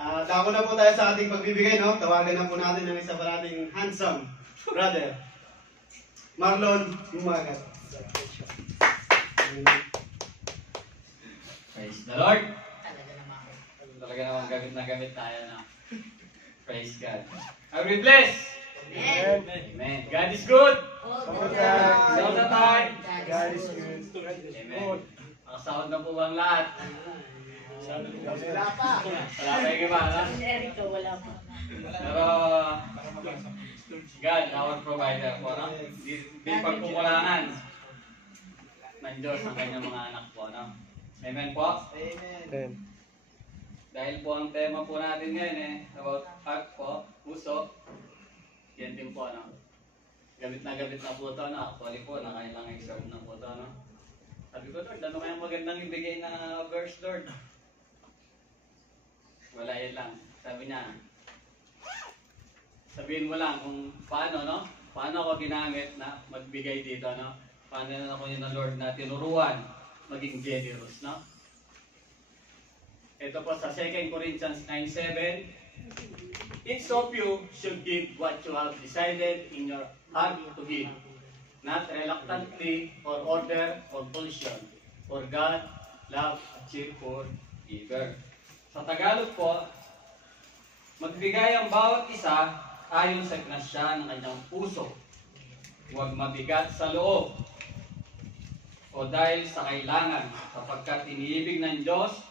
Dako na po tayo sa ating pagbibigay, no? Tawagan na po natin yung isa pa nating handsome brother, Marlon Umagat. Praise the Lord! Talaga naman gamit na gamit tayo na. Praise God. Are we blessed? Amen. Amen. God is good. All the the time. time. All the time. God is good. Amen. Nakasahod na po bang lahat? Wala pa. Wala pa yung iba, no? Erica, wala pa. Pero, God, our provider po, no? Di pagkukulangan ng Diyos ang kanyang mga anak po, no? Amen po? Amen. Dahil po ang tema po natin ngayon about heart po, puso. Yan din po, no? Gamit na po ito, no? Actually po, nakailang exam na po ito, no? Sabi ko, Lord, ano kayang magandang ibigay na verse, Lord? Wala yan lang. Sabi niya, sabihin mo lang kung paano, no? Paano ako ginamit na magbigay dito, no? Paano na ako yun ng Lord na tinuruan maging generous, no? Ito po sa 2 Corinthians 9:7. Each of you should give what you have decided in your heart to give, not reluctantly or order or compulsion, for God loves a cheerful giver. Sa Tagalog po, magbigay ang bawat isa ayon sa grasya ng kanyang puso. Huwag mabigat sa loob o dahil sa kailangan, sapagkat iniibig ng Diyos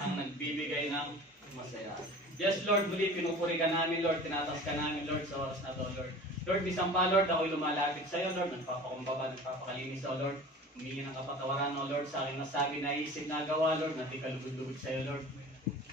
ang nagbibigay ng masaya. Yes, Lord, muli pinupuri ka namin, Lord. Tinatas ka namin, Lord, sa oras na to, Lord. Lord, isang pa, Lord, ako'y lumalapit sa iyo, Lord. Nagpapakumbaba, nagpapakalinis, O Lord. Humingi ng kapatawaran, O Lord, sa aking nasabi, naisip, nagawa, Lord, na di kalugod-lugod sa iyo, Lord.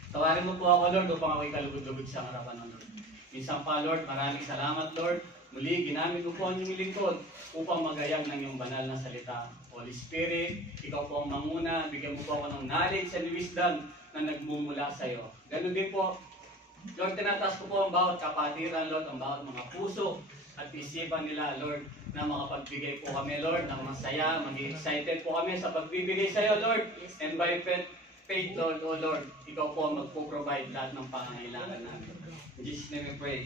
Tawarin mo po ako, Lord, upang ako'y kalugod-lugod sa harapan ng Lord. Minsan pa, Lord, maraming salamat, Lord. Muli, ginamit mo po ang inyong lingkod upang magayag ng iyong banal na salita. Holy Spirit, ikaw po ang manguna, bigyan mo po ako ng knowledge and wisdom na nagmumula sa iyo. Ganun din po, Lord, tinataas ko po ang bawat kapatiran, Lord, ang bawat mga puso at isipan nila, Lord, na makapagbigay po kami, Lord, ng masaya, maging excited po kami sa pagbibigay sa iyo, Lord. And by faith, Lord, O Lord, ikaw po ang magpo-provide lahat ng pangangailangan namin. In Jesus' name we pray.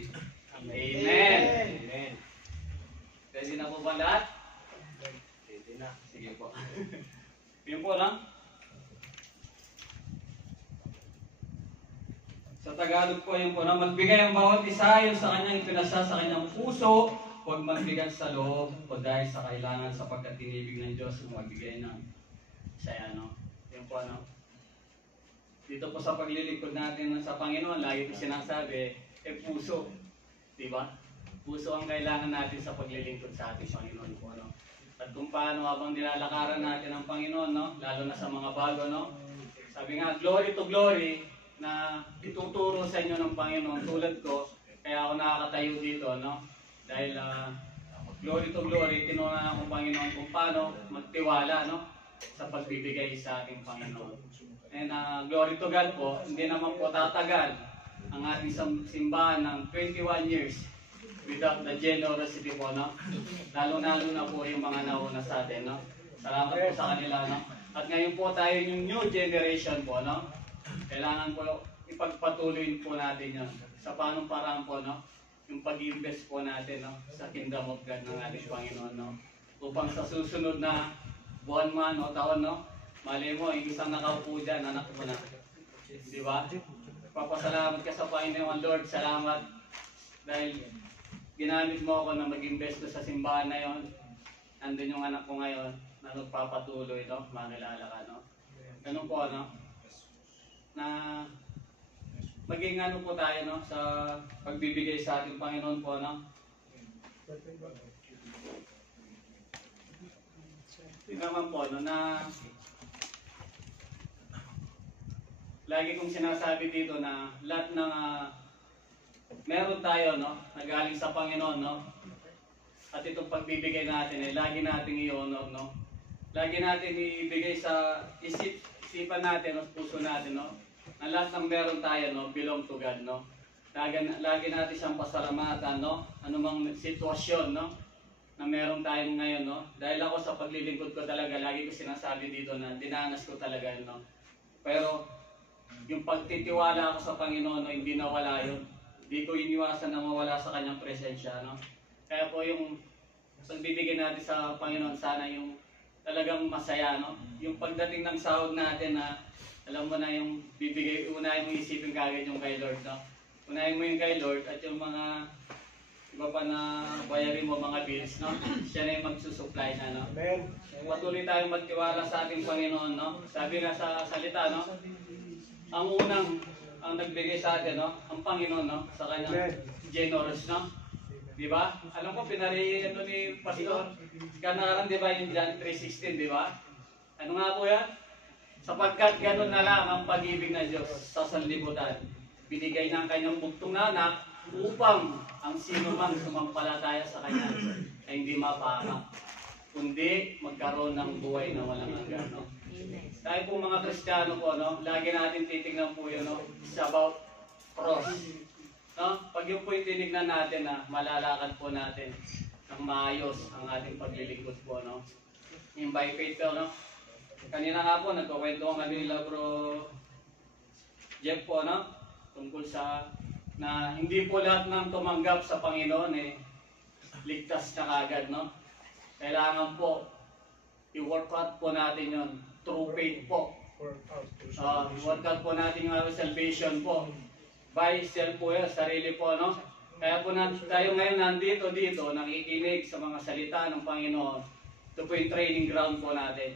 Amen. Amen. Pwede na po ba lahat? Pwede na. Sige po. Yun po lang. Sa Tagalog po yun po na magbigay ang bawat isa yun sa kanyang ipinasa sa kanyang puso, huwag magbigat sa loob o dahil sa kailangan sapagkat tinibig ng Diyos ang magbigay ng saya, no? Yun po, no? Dito po sa paglilingkod natin sa Panginoon, lagi ko sinasabi, puso. Diba? Puso ang kailangan natin sa paglilingkod sa ating Panginoon po, no? At kung paano habang nilalakaran natin ang Panginoon, no? Lalo na sa mga bago, no? Sabi nga, glory to glory, na ituturo sa inyo ng Panginoon tulad ko, kaya ako nakakatayo dito, no? Dahil glory to glory, tinuruan ng Panginoon kung paano magtiwala, no? Sa pagbibigay sa ating Panginoon. And glory to God po, hindi naman po tatagal ang ating simbahan ng 21 years without the generosity po, no? Lalo-lalo na po yung mga nauna sa atin, no? Salamat po sa kanila, no? At ngayon po tayo yung new generation po, no? Kailangan po ipagpatuloy po natin yun. Sa paanong paraan po, no? Yung pag-invest po natin, no? Sa Kingdom of God ng ating Panginoon, no? Upang sa susunod na buwan man o taon, no? Mali mo, yung isang nakaupo dyan, anak mo na. Di ba? Papasalamat ka sa Panginoon, Lord. Salamat. Dahil ginamit mo ako na mag-invest sa simbahan na yon. Andun yung anak ko ngayon na nagpapatuloy, no? Makilala ka, no? Ganun po, no? Na maging ano po tayo, no, sa pagbibigay sa ating Panginoon po, no? Tingnan naman po, no, na lagi kong sinasabi dito na lahat ng meron tayo, no, na galing sa Panginoon, no? At itong pagbibigay natin, lagi nating i-honor, no? Lagi natin ibigay sa isipan natin, no, puso natin, no? Na lahat ng meron tayo, no, belong to God, no? Lagi natin siyang pasalamatan, no? Anumang sitwasyon, no, na meron tayo ngayon, no? Dahil ako sa paglilingkod ko talaga, lagi ko sinasabi dito na dinanas ko talaga, no? Pero yung pagtitiwala ako sa Panginoon, no, hindi nawala yun. Hindi ko iniwasan na mawala sa kanyang presensya. No? Kaya po yung pagbibigay natin sa Panginoon, sana yung talagang masaya. No? Yung pagdating ng sahod natin na alam mo na yung bibigay, unahin mo isipin kagad yung kay Lord. No? Unahin mo yung kay Lord at yung mga iba pa na bayarin mo mga bills. No? Siya na yung magsusupply na. No? Amen. Patuloy tayong magtiwala sa ating Panginoon. No? Sabi nga sa salita, no? Ang nagbigay sa atin, no? Ang Panginoon, no? Sa kanyang generous, no? Di ba? Alam ko, pinarihin ito ni Pastor Kanaran, di ba? Yung John 3:16, di ba? Ano nga po yan? Sapagkat ganun na lang ang pag-ibig ng Diyos sa sanlibutan. Binigay ng kanyang bugtong na anak upang ang sino mang sumampalataya sa kanya ay hindi mapahamak, kundi magkaroon ng buhay na walang hanggan, no? Tayo po mga Kristiyano po, no? Lagi natin titingnan po yun, no? It's about cross. No? Pag yun po yung tinignan natin na malalakad po natin ng maayos ang ating paglilingkod po, no? Yung by faith po, no? Kanina nga po, nagkakwento kami nila bro Jeff po, no? Tungkol sa na hindi po lahat ng tumanggap sa Panginoon ligtas na kagad, no? Kailangan po i-work out po natin yun. True faith po. Work out po natin yung salvation po. By self po yan, sarili po, no? Kaya po tayo ngayon nandito, nakikinig sa mga salita ng Panginoon. Ito po yung training ground po natin.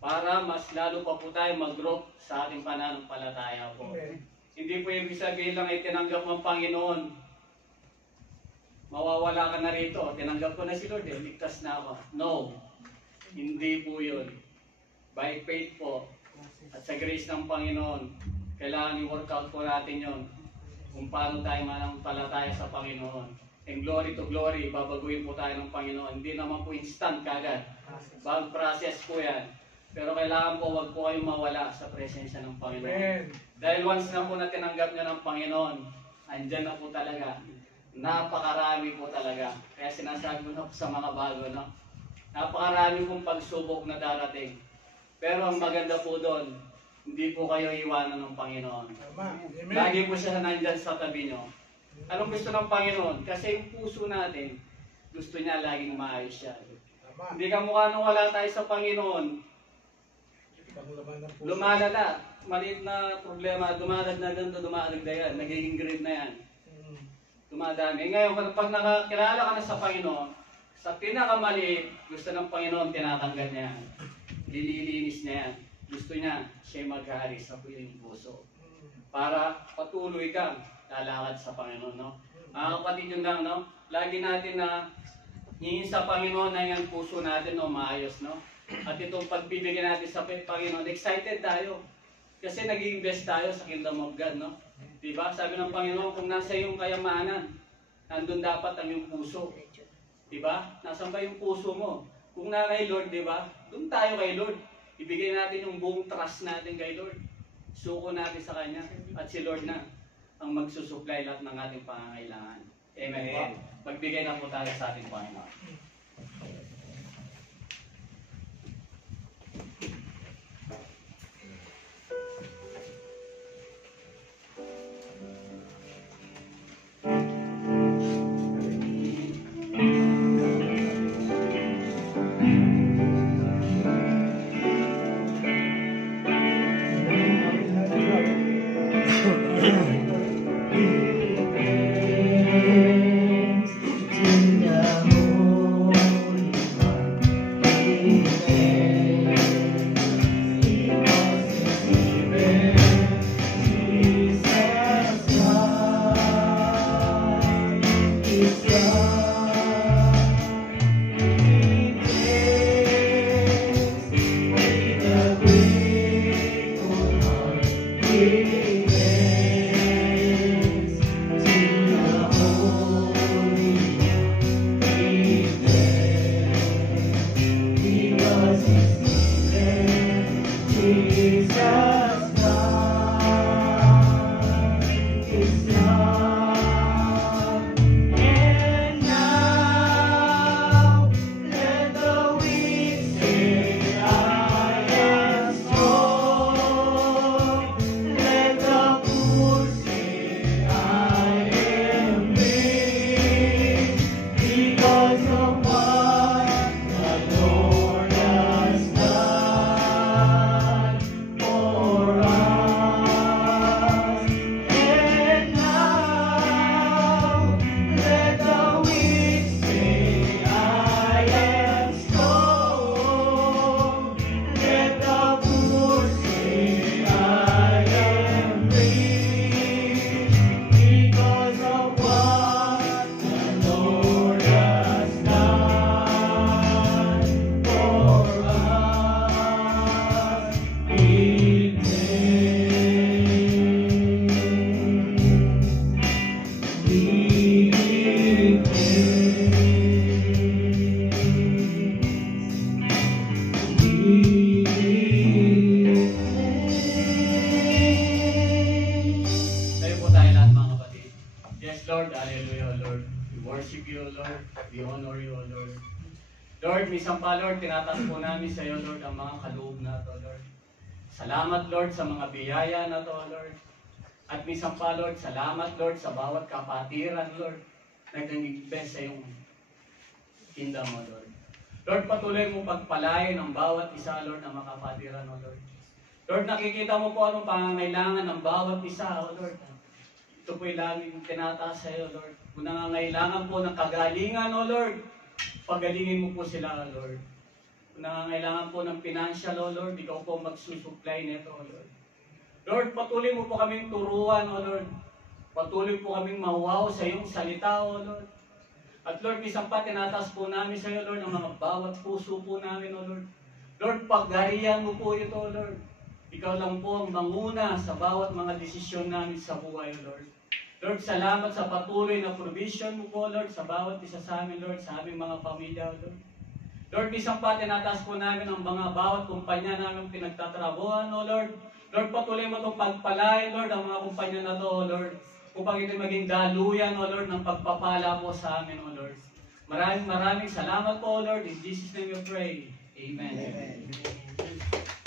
Para mas lalo pa po tayo mag-grow sa ating pananampalataya po. Hindi po ibig sabihin lang ay tinanggap mo ang Panginoon. Mawawala ka na rito. Tinanggap ko na si Lord, ligtas na ako. No. Hindi po yun. By faith po, at sa grace ng Panginoon, kailangan i-work out po natin yon kung paano tayo manampalataya sa Panginoon. And glory to glory, babaguhin po tayo ng Panginoon. Hindi naman po instant kagad. Bag process po yan. Pero kailangan po, wag po kayong mawala sa presensya ng Panginoon. Amen. Dahil once na po na tinanggap nyo ng Panginoon, andyan na po talaga. Napakarami po talaga. Kaya sinasabi ko na po sa mga bago, no? Napakarami pong pagsubok na darating. Pero ang maganda po doon, hindi po kayo iwanan ng Panginoon. Amen. Lagi po siya nandyan sa tabi nyo. Anong gusto ng Panginoon? Kasi yung puso natin, gusto niya laging maayos siya. Hindi ka mukha nung wala tayo sa Panginoon. Lumalala. Maliit na problema, dumarag na ganito, dumarag na yan. Nagiging grade na yan. Dumadami. Ngayon, pag nakakilala ka na sa Panginoon, sa pinakamaliit, gusto ng Panginoon, tinatanggal niya yan. Lililinis niya yan. Gusto niya, siya maghari sa piling puso. Para patuloy kang lalakad sa Panginoon, no? Mga kapatid yun lang, no? Lagi natin na hingin sa Panginoon na yung puso natin, no? Maayos, no? At itong pagbibigyan natin sa Panginoon, excited tayo. Kasi nag-i-invest tayo sa Kingdom of God, no? Diba? Sabi ng Panginoon, kung nasa iyong kayamanan, nandun dapat ang iyong puso. Diba? Nasaan ba yung puso mo? Kung na kay Lord, diba? Doon tayo kay Lord. Ibigay natin yung buong trust natin kay Lord. Suko natin sa Kanya. At si Lord na ang magsusupply lahat ng ating pangangailangan. Amen po? Magbigay na po tayo sa ating Panginoon. Lord. Hallelujah, Lord. We worship you, Lord. We honor you, Lord. Lord, minsan pa, Lord, tinatas po namin sa iyo, Lord, ang mga kaloob na to, Lord. Salamat, Lord, sa mga biyaya na to, Lord. At minsan pa, Lord, salamat, Lord, sa bawat kapatiran, Lord, na nag-invest sa iyong kingdom mo, Lord. Lord, patuloy mo pagpalain ang bawat isa, Lord, na makapatiran, O Lord. Lord, nakikita mo po anong pangangailangan ng bawat isa, O Lord. Ito po'y laging tinataas sa iyo, Lord. Kung nangangailangan po ng kagalingan, O Lord, pagalingin mo po sila, O Lord. Kung nangangailangan po ng financial, O Lord, ikaw po magsusupply nito, O Lord. Lord, patuloy mo po kaming turuan, O Lord. Patuloy po kaming mahuwaw sa iyong salita, O Lord. At Lord, isang pa tinataas po namin sa iyo, Lord, ang mga bawat puso po namin, O Lord. Lord, pagharian mo po ito, O Lord. Ikaw lang po ang manguna sa bawat mga desisyon namin sa buhay, O Lord. Lord, salamat sa patuloy na provision mo po, Lord, sa bawat isa sa amin, Lord, sa aming mga pamilya, O Lord. Lord, isang pa tinataas po namin ang mga bawat kumpanya namin pinagtatrabuhan, O Lord. Lord, patuloy mo itong pagpalain, Lord, ang mga kumpanya na to, O Lord. Upang ito maging daluyan, O Lord, ng pagpapala po sa amin, O Lord. Maraming salamat po, O Lord. In Jesus' name we pray. Amen. Amen.